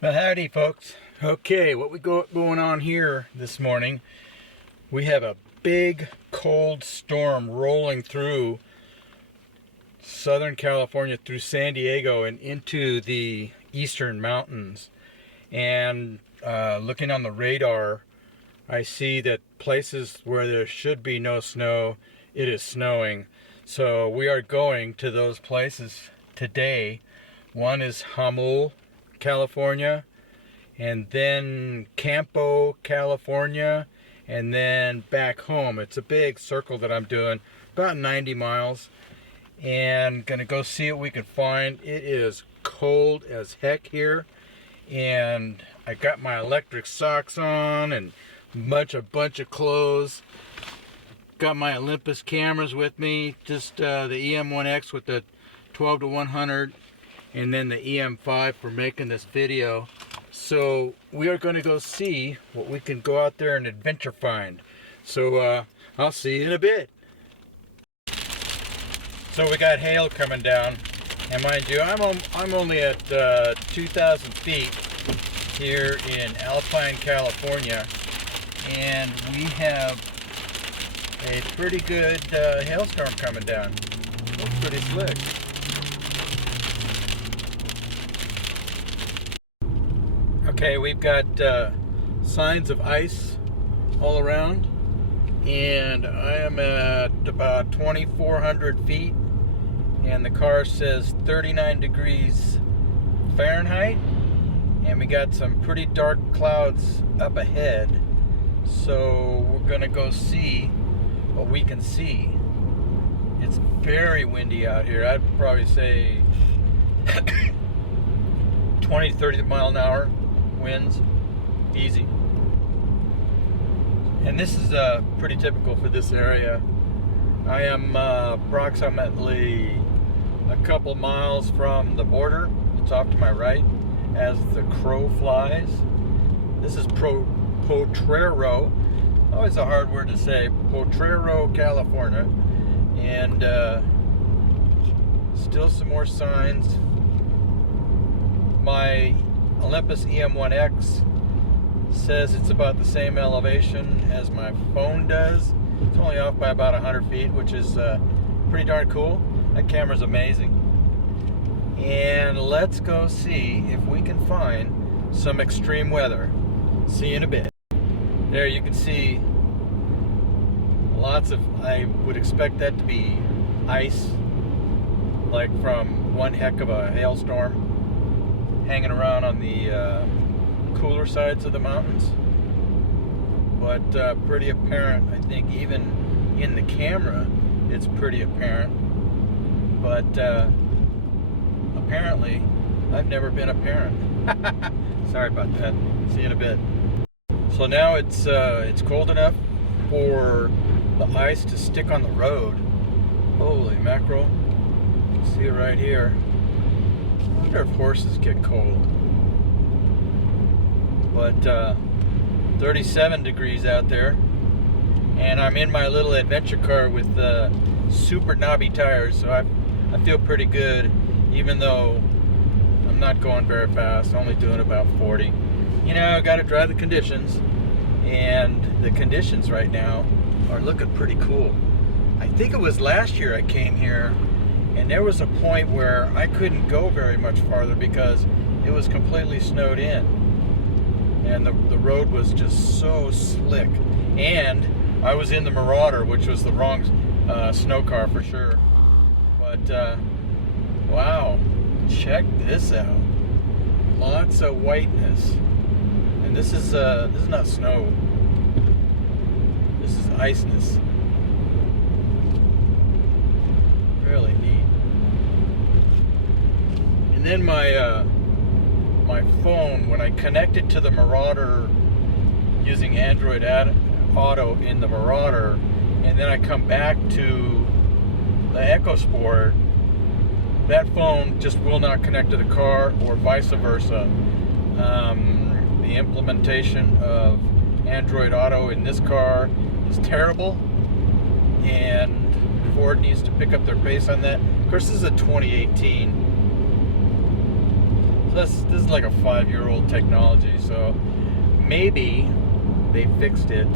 Well, howdy, folks. Okay, what we going on here this morning? We have a big cold storm rolling through Southern California, through San Diego, and into the eastern mountains. And looking on the radar, I see that places where there should be no snow, it is snowing. So we are going to those places today. One is Hamul, California, and then Campo, California, and then back home. It's a big circle that I'm doing, about 90 miles, and gonna go see what we can find. It is cold as heck here, and I got my electric socks on and a bunch of clothes. Got my Olympus cameras with me, just the EM1X with the 12 to 100, and then the EM5 for making this video. So we are going to go see what we can go out there and adventure find. So I'll see you in a bit. So we got hail coming down, and mind you, I'm only at 2,000 feet here in Alpine, California, and we have a pretty good hailstorm coming down. Looks pretty slick. Okay, we've got signs of ice all around, and I am at about 2,400 feet, and the car says 39 degrees Fahrenheit, and we got some pretty dark clouds up ahead, so we're gonna go see what we can see. It's very windy out here. I'd probably say 20 to 30 mile an hour winds, easy. And this is pretty typical for this area. I am approximately a couple miles from the border. It's off to my right as the crow flies. This is Potrero, always a hard word to say, Potrero, California. And still some more signs. My Olympus EM1X says it's about the same elevation as my phone does. It's only off by about 100 feet, which is pretty darn cool. That camera's amazing. And let's go see if we can find some extreme weather. See you in a bit. There you can see lots of, I would expect that to be ice, like from one heck of a hailstorm hanging around on the cooler sides of the mountains. But pretty apparent, I think, even in the camera, it's pretty apparent. But apparently, I've never been a parent. Sorry about that. See you in a bit. So now it's cold enough for the ice to stick on the road. Holy mackerel. See it right here. I wonder if horses get cold. But 37 degrees out there, and I'm in my little adventure car with super knobby tires, so I feel pretty good, even though I'm not going very fast, only doing about 40. You know, I gotta drive the conditions, and the conditions right now are looking pretty cool. I think it was last year I came here, and there was a point where I couldn't go very much farther because it was completely snowed in, and the road was just so slick. And I was in the Marauder, which was the wrong snow car for sure. But wow, check this out. Lots of whiteness. And this is not snow. This is iceness. Really neat. And then my phone, when I connect it to the Marauder using Android Auto in the Marauder, and then I come back to the EcoSport, that phone just will not connect to the car, or vice versa. The implementation of Android Auto in this car is terrible, and Ford needs to pick up their pace on that. Of course, this is a 2018. So this is like a 5-year-old technology, so maybe they fixed it,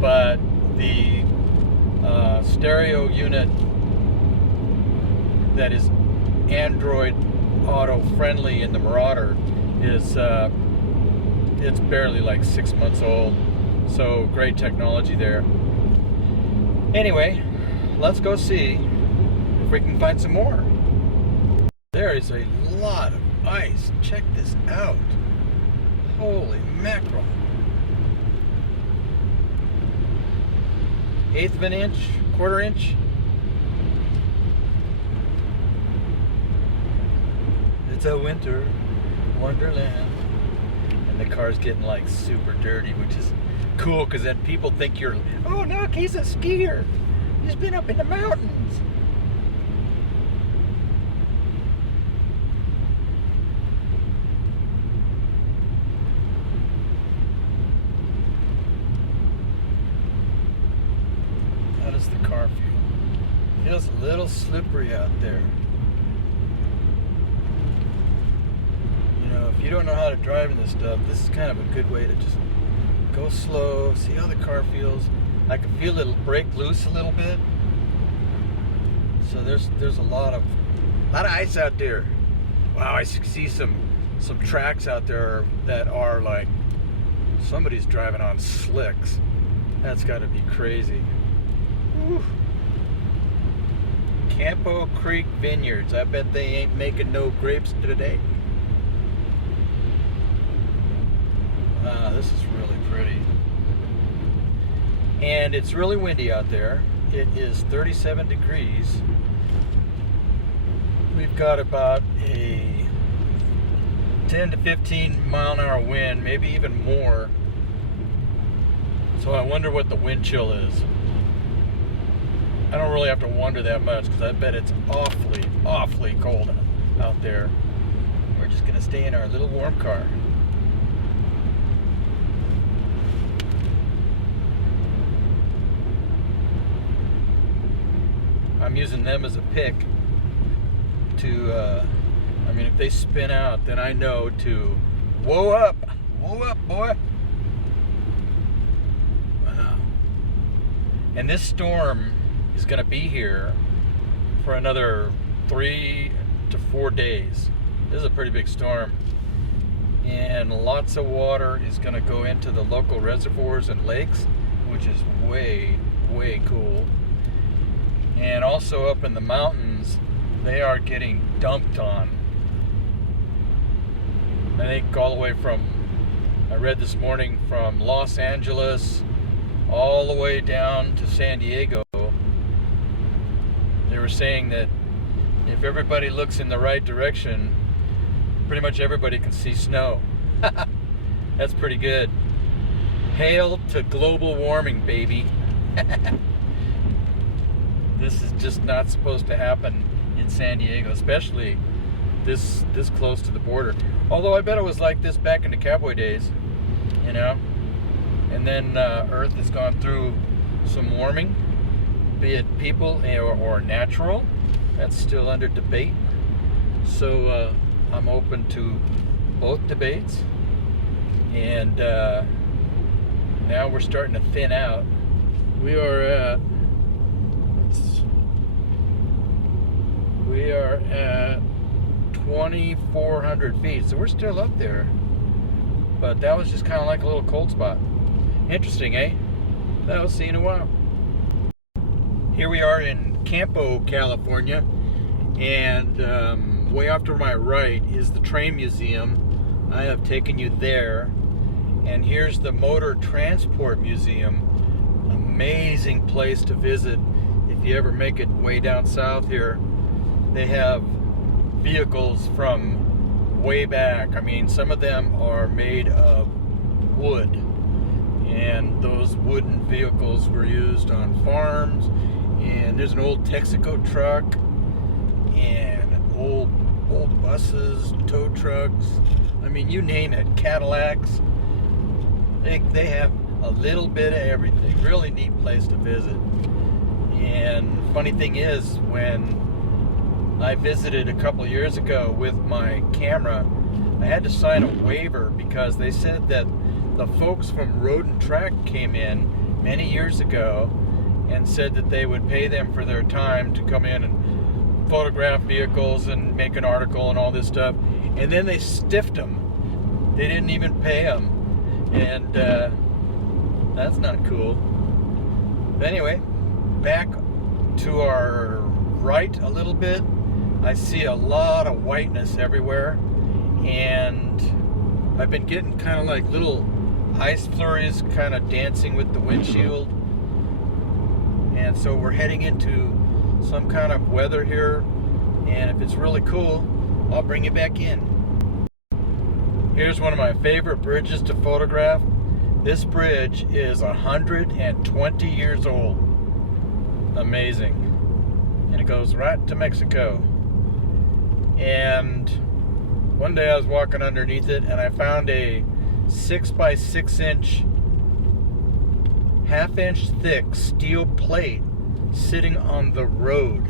but the stereo unit that is Android Auto friendly in the Marauder is it's barely like 6 months old, so great technology there. Anyway, let's go see if we can find some more. There is a lot of ice. Check this out. Holy mackerel. 1/8 of an inch, 1/4 inch. It's a winter wonderland. And the car's getting like super dirty, which is cool because then people think you're, oh look, he's a skier. He's been up in the mountains. How does the car feel? Feels a little slippery out there. You know, if you don't know how to drive in this stuff, this is kind of a good way to just go slow, see how the car feels. I can feel it break loose a little bit. So there's a lot of ice out there. Wow, I see some tracks out there that are like somebody's driving on slicks. That's got to be crazy. Whew. Campo Creek Vineyards. I bet they ain't making no grapes today. Wow, this is really pretty. And it's really windy out there. It is 37 degrees. We've got about a 10 to 15 mile an hour wind, maybe even more. So I wonder what the wind chill is. I don't really have to wonder that much because I bet it's awfully cold out there. We're just gonna stay in our little warm car. I'm using them as a pick to, I mean, if they spin out, then I know to whoa up, boy. Wow. And this storm is going to be here for another 3 to 4 days. This is a pretty big storm. And lots of water is going to go into the local reservoirs and lakes, which is way cool. And also up in the mountains, they are getting dumped on. I think all the way from, I read this morning, from Los Angeles all the way down to San Diego. They were saying that if everybody looks in the right direction, pretty much everybody can see snow. That's pretty good. Hail to global warming, baby. This is just not supposed to happen in San Diego, especially this close to the border. Although I bet it was like this back in the cowboy days, you know. And then Earth has gone through some warming, be it people or natural. That's still under debate. So I'm open to both debates. And now we're starting to thin out. We are at 2,400 feet, so we're still up there. But that was just kind of like a little cold spot. Interesting, eh? I'll see you in a while. Here we are in Campo, California, and way off to my right is the train museum. I have taken you there, and here's the Motor Transport Museum. Amazing place to visit if you ever make it way down south here. They have vehicles from way back. I mean, some of them are made of wood, and those wooden vehicles were used on farms. And there's an old Texaco truck and old buses, tow trucks. I mean, you name it, Cadillacs. They have a little bit of everything. Really neat place to visit. And funny thing is, when I visited a couple years ago with my camera, I had to sign a waiver because they said that the folks from Road and Track came in many years ago and said that they would pay them for their time to come in and photograph vehicles and make an article and all this stuff. And then they stiffed them. They didn't even pay them. And that's not cool. But anyway, back to our right a little bit, I see a lot of whiteness everywhere. And I've been getting kind of like little ice flurries kind of dancing with the windshield. And so we're heading into some kind of weather here. And if it's really cool, I'll bring you back in. Here's one of my favorite bridges to photograph. This bridge is 120 years old. Amazing. And it goes right to Mexico. And one day I was walking underneath it and I found a 6x6 inch, half-inch thick steel plate sitting on the road.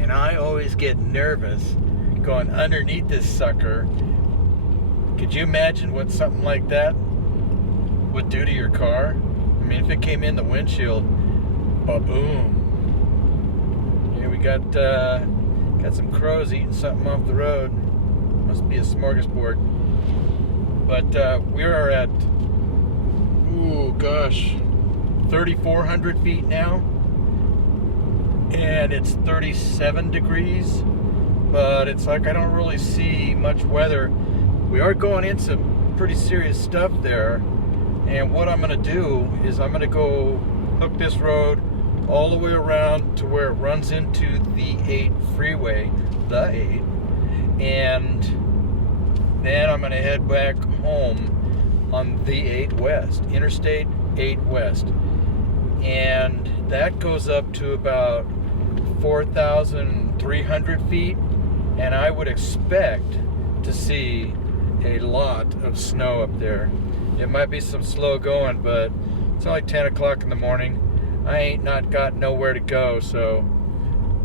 And I always get nervous going underneath this sucker. Could you imagine what something like that would do to your car? I mean, if it came in the windshield, ba-boom. Here we got some crows eating something off the road. Must be a smorgasbord. But we are at, ooh gosh, 3,400 feet now. And it's 37 degrees. But it's like I don't really see much weather. We are going in some pretty serious stuff there. And what I'm going to do is I'm going to go hook this road all the way around to where it runs into the 8 freeway, the 8. And then I'm going to head back home on the 8 West, Interstate 8 West. And that goes up to about 4,300 feet. And I would expect to see a lot of snow up there. It might be some slow going, but it's only 10 o'clock in the morning. I ain't not got nowhere to go, so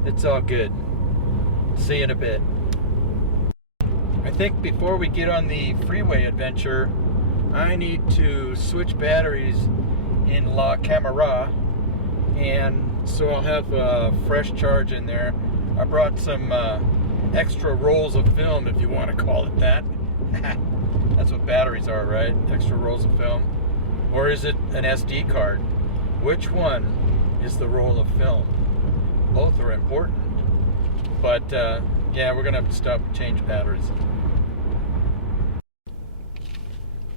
it's all good. See you in a bit. I think before we get on the freeway adventure, I need to switch batteries in La Camera, and so I'll have a fresh charge in there. I brought some extra rolls of film, if you want to call it that. That's what batteries are, right? Extra rolls of film. Or is it an SD card? Which one is the roll of film? Both are important. But yeah, we're gonna have to stop and change batteries.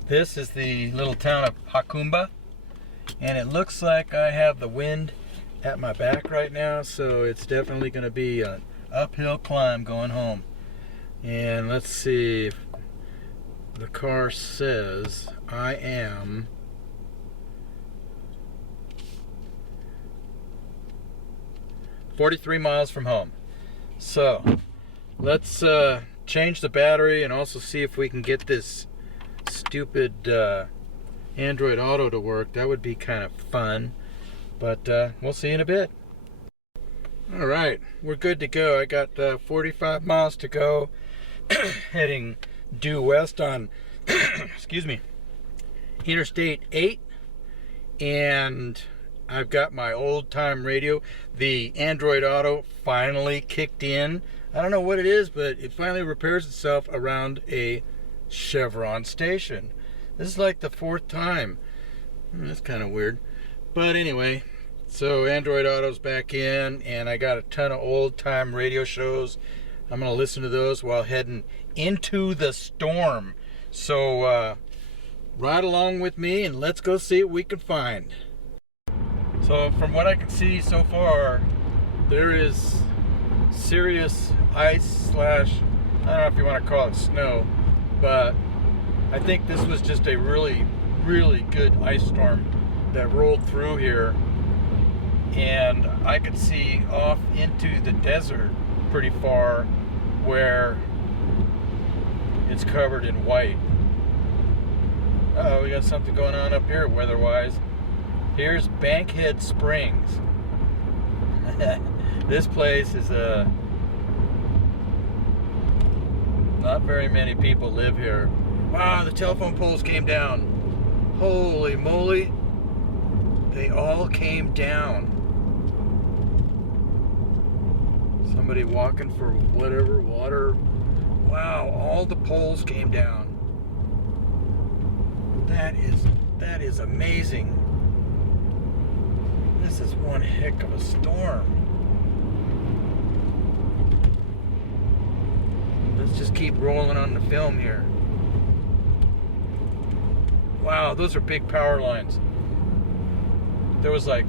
This is the little town of Jacumba, and it looks like I have the wind at my back right now, so it's definitely gonna be an uphill climb going home. And let's see if the car says I am 43 miles from home. So let's change the battery and also see if we can get this stupid Android Auto to work. That would be kind of fun, but we'll see in a bit. All right, we're good to go. I got 45 miles to go, heading due west on excuse me, Interstate 8, and I've got my old time radio. The Android Auto finally kicked in. I don't know what it is, but it finally repairs itself around a Chevron station. This is like the 4th time. That's kind of weird. But anyway, so Android Auto's back in, and I got a ton of old time radio shows. I'm going to listen to those while heading into the storm. So ride along with me and let's go see what we can find. So from what I can see so far, there is serious ice slash, I don't know if you want to call it snow, but I think this was just a really, really good ice storm that rolled through here. And I could see off into the desert pretty far where it's covered in white. Uh-oh, we got something going on up here weather-wise. Here's Bankhead Springs. This place is Not very many people live here. Wow, the telephone poles came down. Holy moly. They all came down. Somebody walking for whatever, water. Wow, all the poles came down. That is amazing. This is one heck of a storm. Let's just keep rolling on the film here. Wow, those are big power lines. There was like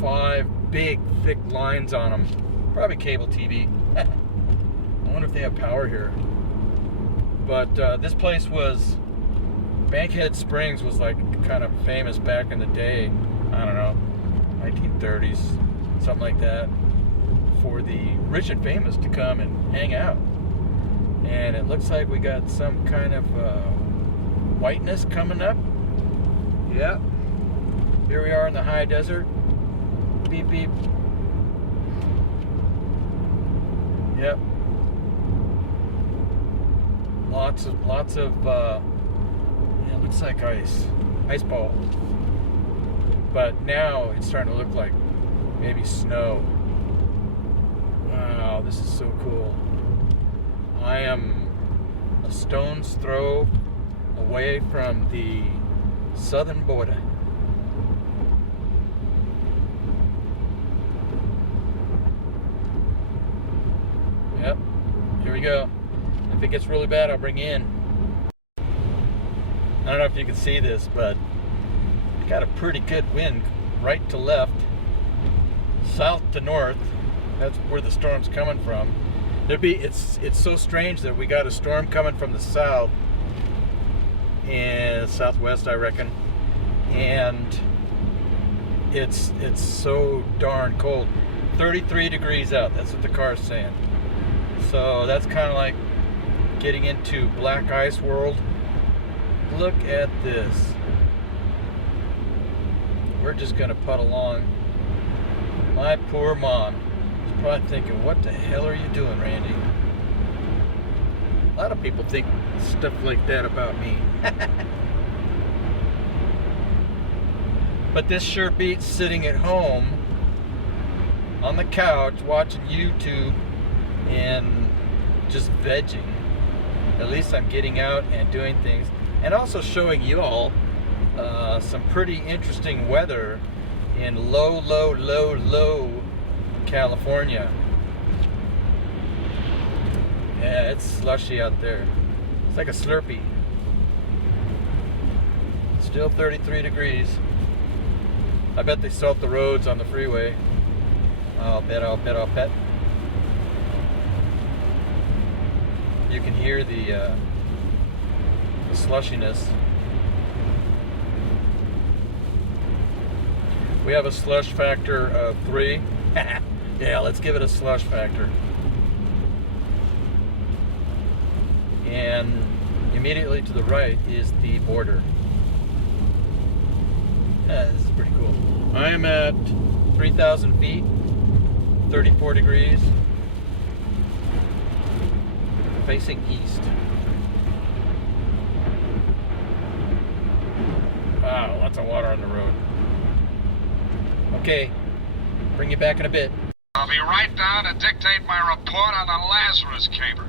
5 big, thick lines on them. Probably cable TV. I wonder if they have power here. But this place was, Bankhead Springs was like kind of famous back in the day. I don't know, 1930s, something like that, for the rich and famous to come and hang out. And it looks like we got some kind of whiteness coming up. Yep. Here we are in the high desert. Beep, beep. Yep. Lots of yeah, it looks like ice balls. But now it's starting to look like maybe snow. Wow, this is so cool. I am a stone's throw away from the southern border. Yep, here we go. If it gets really bad, I'll bring you in. I don't know if you can see this, but got a pretty good wind right to left, south to north. That's where the storm's coming from. It's so strange that we got a storm coming from the south and southwest, I reckon, and it's so darn cold. 33 degrees out. That's what the car's saying. So that's kind of like getting into black ice world. Look at this. We're just gonna putt along. My poor mom is probably thinking, what the hell are you doing, Randy? A lot of people think stuff like that about me. But this sure beats sitting at home on the couch watching YouTube and just vegging. At least I'm getting out and doing things, and also showing you all some pretty interesting weather in low California. Yeah, it's slushy out there. It's like a Slurpee. Still 33 degrees. I bet they salt the roads on the freeway. I'll bet. You can hear the slushiness. We have a slush factor of 3. Yeah, let's give it a slush factor. And immediately to the right is the border. Yeah, this is pretty cool. I am at 3,000 feet, 34 degrees, facing east. Wow, lots of water on the road. Okay, bring you back in a bit. I'll be right down to dictate my report on the Lazarus caper.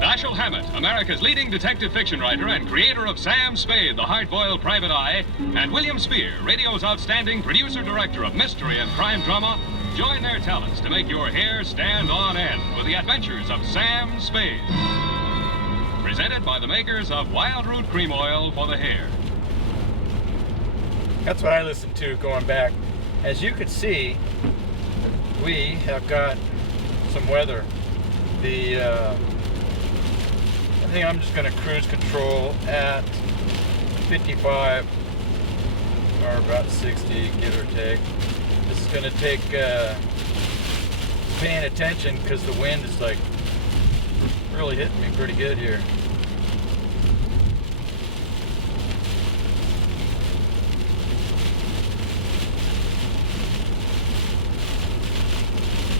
Dashiell Hammett, America's leading detective fiction writer and creator of Sam Spade, the hard-boiled private eye, and William Spear, radio's outstanding producer-director of mystery and crime drama, join their talents to make your hair stand on end with the adventures of Sam Spade. Presented by the makers of Wild Root Cream Oil for the hair. That's what I listened to going back. As you can see, we have got some weather. I think I'm just going to cruise control at 55 or about 60, give or take. This is going to take paying attention because the wind is like really hitting me pretty good here.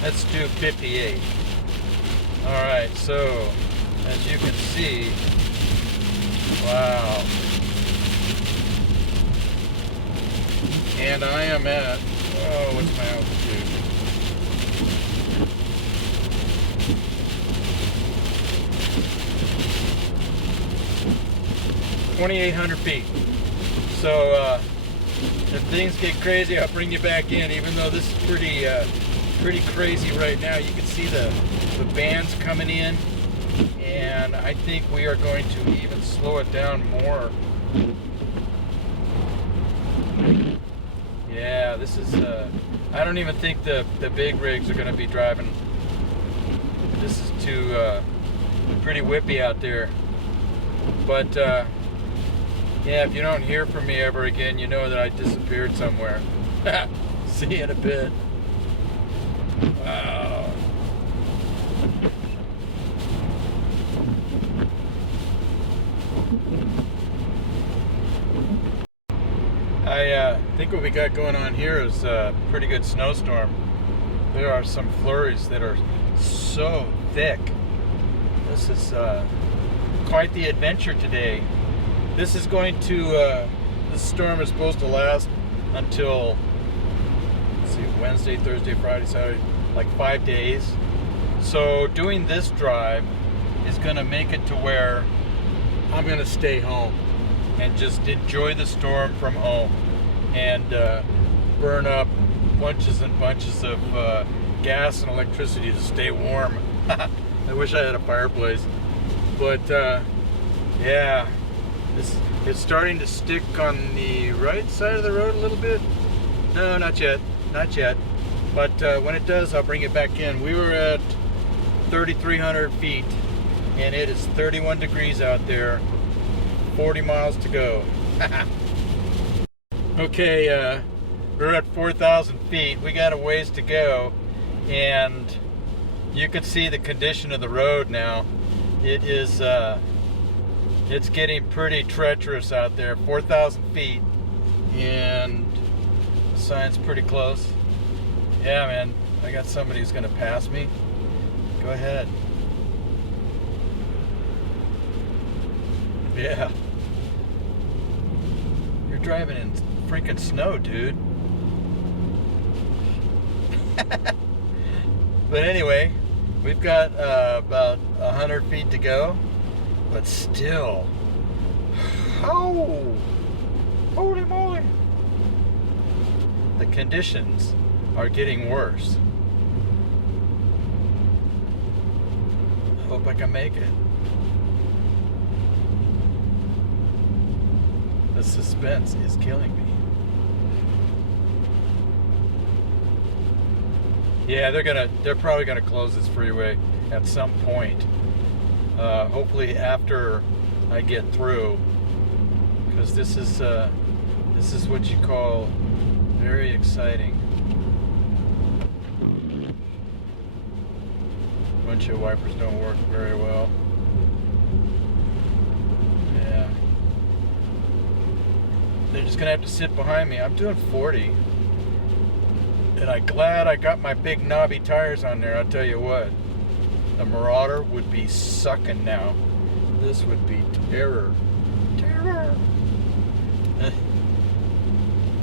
Let's do 58. Alright, so as you can see, wow. And I am at, oh, what's my altitude? $2,800 feet. So if things get crazy, I'll bring you back in. Even though this is pretty crazy right now, you can see the bands coming in, and I think we are going to even slow it down more. Yeah, this is. I don't even think the big rigs are going to be driving. This is too pretty whippy out there. But yeah, if you don't hear from me ever again, you know that I disappeared somewhere. See you in a bit. Wow. I think what we got going on here is a pretty good snowstorm. There are some flurries that are so thick. This is quite the adventure today. This is going to, this storm is supposed to last until, let's see, Wednesday, Thursday, Friday, Saturday, like 5 days. So doing this drive is going to make it to where I'm going to stay home and just enjoy the storm from home and burn up bunches and bunches of gas and electricity to stay warm. I wish I had a fireplace. But yeah, it's starting to stick on the right side of the road a little bit. No, not yet. Not yet. But when it does, I'll bring it back in. We were at 3,300 feet, and it is 31 degrees out there. 40 miles to go. Okay, we're at 4,000 feet. We got a ways to go, and you can see the condition of the road now. It is, it's getting pretty treacherous out there. 4,000 feet, and the sign's pretty close. Yeah, man, I got somebody who's gonna pass me. Go ahead. Yeah. You're driving in freaking snow, dude. But anyway, we've got about 100 feet to go. But still. Oh! Holy moly! The conditions are getting worse. I hope I can make it. The suspense is killing me. Yeah, they're probably gonna close this freeway at some point. Hopefully after I get through, because this is what you call very exciting. Windshield wipers don't work very well. Yeah. They're just gonna have to sit behind me. I'm doing 40. And I'm glad I got my big knobby tires on there. I'll tell you what. The Marauder would be sucking now. This would be terror. Terror.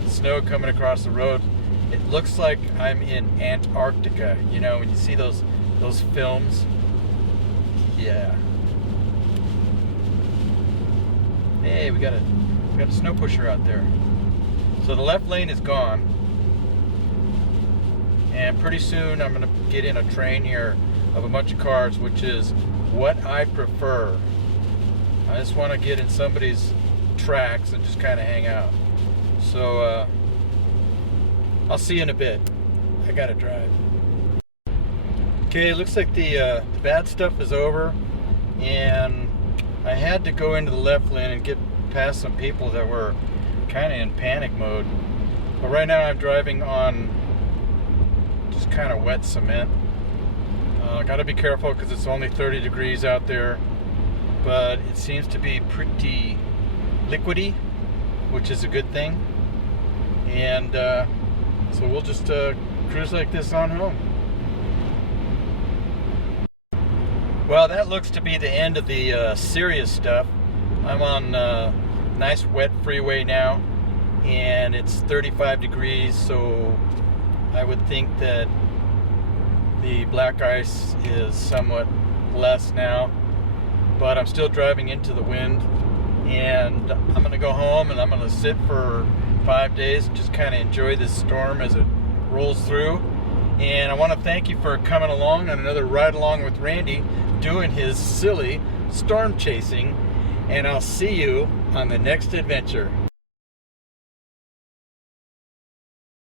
Snow coming across the road. It looks like I'm in Antarctica. You know, when you see those films. Yeah. Hey, we got a snow pusher out there. So the left lane is gone. And pretty soon I'm gonna get in a train here of a bunch of cars, which is what I prefer. I just want to get in somebody's tracks and just kind of hang out. So I'll see you in a bit. I gotta drive. Okay, it looks like the bad stuff is over, and I had to go into the left lane and get past some people that were kind of in panic mode. But right now I'm driving on just kind of wet cement. Gotta be careful because it's only 30 degrees out there, but it seems to be pretty liquidy, which is a good thing. And so we'll just cruise like this on home. Well, that looks to be the end of the serious stuff. I'm on nice wet freeway now, and it's 35 degrees, so I would think that the black ice is somewhat less now, but I'm still driving into the wind, and I'm going to go home and I'm going to sit for 5 days and just kind of enjoy this storm as it rolls through. And I want to thank you for coming along on another ride along with Randy doing his silly storm chasing, and I'll see you on the next adventure.